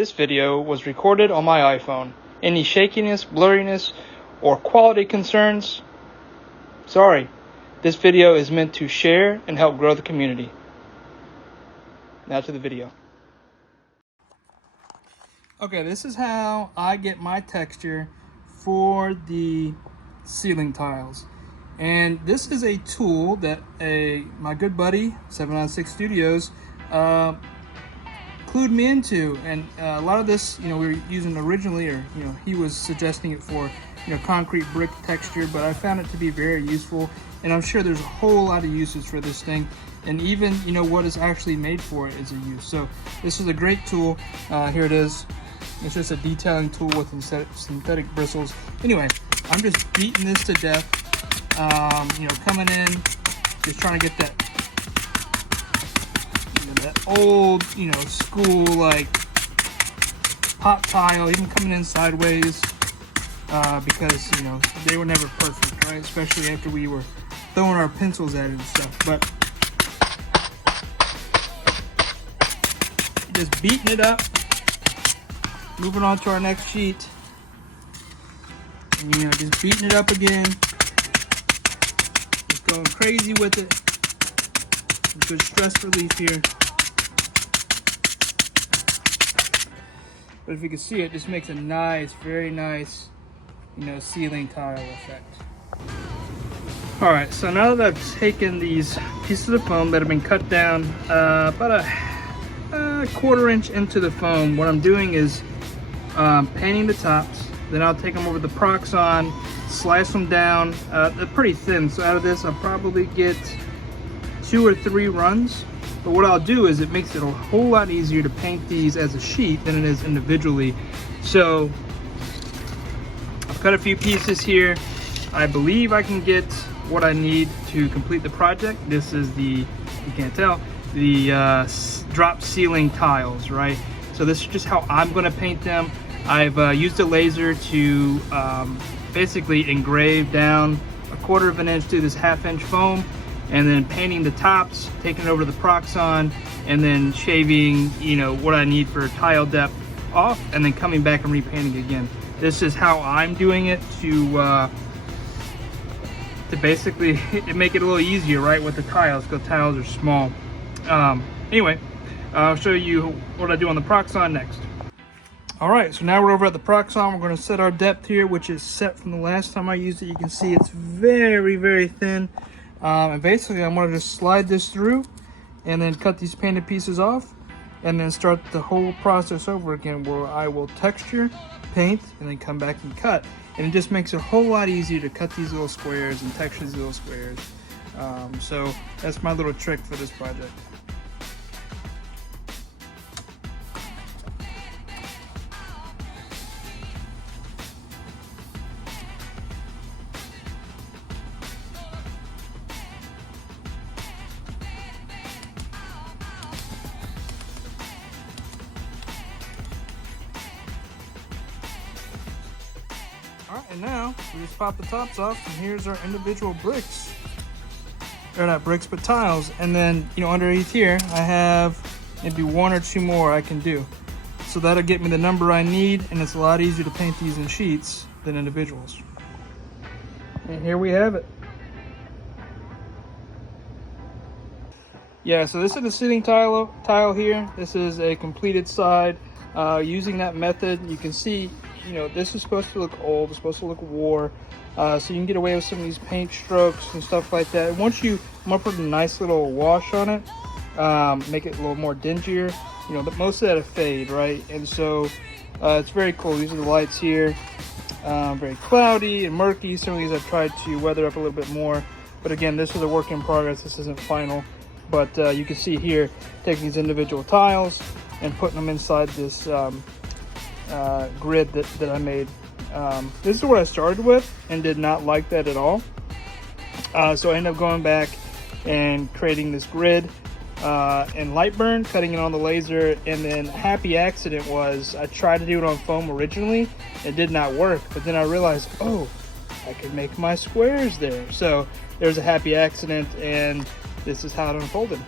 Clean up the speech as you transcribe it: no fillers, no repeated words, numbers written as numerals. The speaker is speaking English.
This video was recorded on my iPhone. Any shakiness, blurriness, or quality concerns? Sorry. This video is meant to share and help grow the community. Now to the video. Okay, this is how I get my texture for the ceiling tiles. And this is a tool that my good buddy, 796 Studios, clued me into. And a lot of this, we were using originally, or, he was suggesting it for, concrete brick texture, but I found it to be very useful. And I'm sure there's a whole lot of uses for this thing. And even, what is actually made for it is a use. So this is a great tool. Here it is. It's just a detailing tool with synthetic bristles. Anyway, I'm just beating this to death. Coming in, just trying to get that, that old, school like pot tile, even coming in sideways, because they were never perfect, right? Especially after we were throwing our pencils at it and stuff. But just beating it up, moving on to our next sheet, and just beating it up again. Going crazy with it. Good stress relief here. But if you can see, it just makes a nice, very nice, ceiling tile effect. All right, so now that I've taken these pieces of foam that have been cut down about a quarter-inch into the foam, what I'm doing is painting the tops. Then I'll take them over the Proxxon, slice them down. They're pretty thin, so out of this I'll probably get 2 or 3 runs. But what I'll do is it makes it a whole lot easier to paint these as a sheet than it is individually. So I've cut a few pieces here. I believe I can get what I need to complete the project. This is the, you can't tell, the drop ceiling tiles, right? So this is just how I'm gonna paint them. I've used a laser to basically engrave down 1/4 of an inch through this 1/2 inch foam, and then painting the tops, taking it over to the Proxxon, and then shaving, what I need for tile depth off, and then coming back and repainting again. This is how I'm doing it to basically make it a little easier, right, with the tiles, because tiles are small. Anyway, I'll show you what I do on the Proxxon next. All right, so now we're over at the Proxxon. We're going to set our depth here, which is set from the last time I used it. You can see it's very, very thin. And basically, I'm going to just slide this through and then cut these painted pieces off, and then start the whole process over again, where I will texture, paint, and then come back and cut. And it just makes it a whole lot easier to cut these little squares and texture these little squares. So that's my little trick for this project. Alright, and now we just pop the tops off, and here's our individual bricks. Or not bricks, but tiles. And then, underneath here, I have maybe 1 or 2 more I can do. So that'll get me the number I need, and it's a lot easier to paint these in sheets than individuals. And here we have it. Yeah, so this is the ceiling tile here. This is a completed side. Using that method, you can see, this is supposed to look old, it's supposed to look war, so you can get away with some of these paint strokes and stuff like that. I'm gonna put a nice little wash on it, make it a little more dingier. But most of that will fade, right? And so it's very cool. These are the lights here. Very cloudy and murky. Some of these I've tried to weather up a little bit more, but again, this is a work in progress. This isn't final, but you can see here, taking these individual tiles and putting them inside this grid that I made. This is what I started with and did not like that at all. So I ended up going back and creating this grid in Lightburn, cutting it on the laser, and then happy accident was I tried to do it on foam originally. It did not work, but then I realized, oh, I could make my squares there. So there's a happy accident, and this is how it unfolded.